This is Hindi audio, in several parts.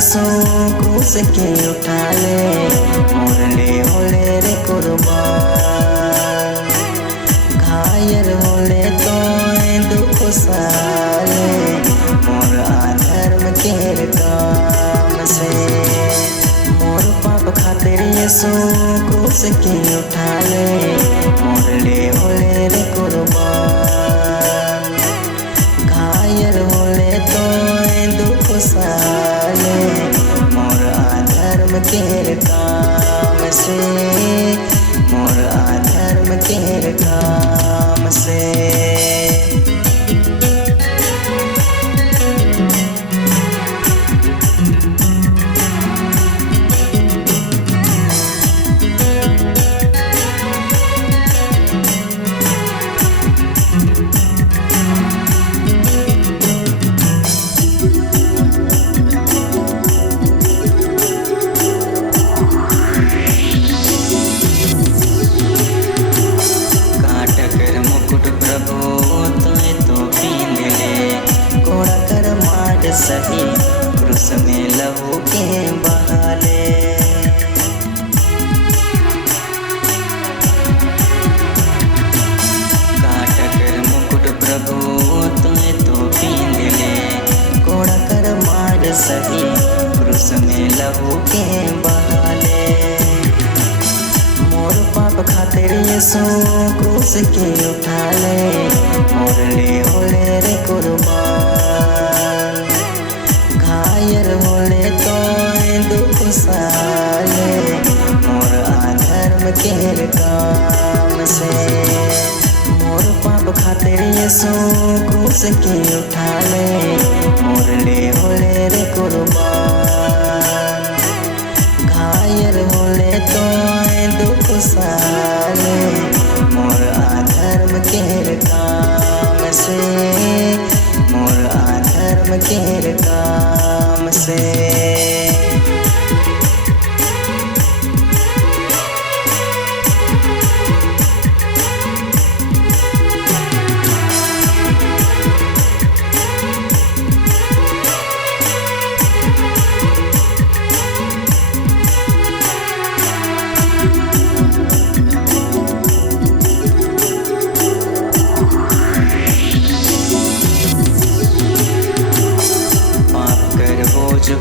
यीशु क्रूस के उठा ले, मोर ले होले रे कुर्बान। घायल होले तो दुख साले, मोर अधर्म के काम से। मोर पाप खातिर यीशु क्रूस के उठा ले, मोर ले होले रे कुर्बान। घायल होले तो दुख साले, मोर अधर्म के काम से, मोर अधर्म के काम से। सही क्रूस में लहू के बहाले, काट कर मुकुट प्रभु तुम्हें तो पीन ले। कोड़ा कर मार सही क्रूस में लहू के बहाले, मोर पाप खातिर यीशु क्रूस के उठा ले, मोर ले होले रे कुर्बान। घायल होले तो दुख साले, मोर अधर्म के काम से। मोर पाप खातिर यीशु क्रूस के उठा ले, मोर ले होले रे कुर्बान। घायल होले तो दुख साले, मोर अधर्म के काम से, मोर अधर्म के काम से।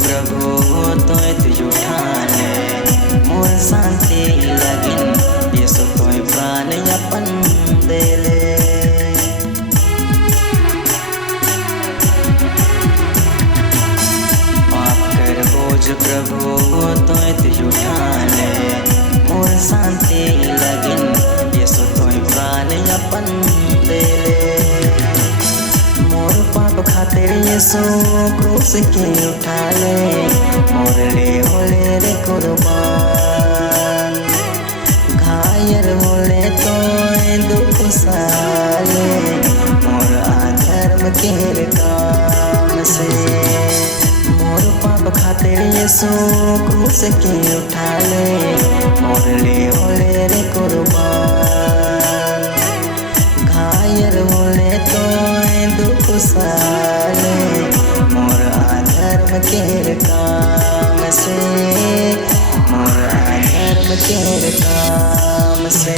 प्रभु तो उठा ले, मोर शांति लगिन यीशु तो प्राण अपन दे ले। पाप कर बोझ प्रभु तो उठा ले, मोर शांति लगिन यीशु तो प्राण अपन दे ले। मोर पाप खातिर यीशु क्रूस के उठा ले, मोर ले होले रे कुर्बान। घायल होले तो दुख साले, मोर अधर्म के काम से। मोर पाप खातिर यीशु क्रूस के उठा ले, मोर ले होले रे कुर्बान। घायल होले तो दुख साले, मोर अधर्म के काम से, मोर अधर्म के काम से।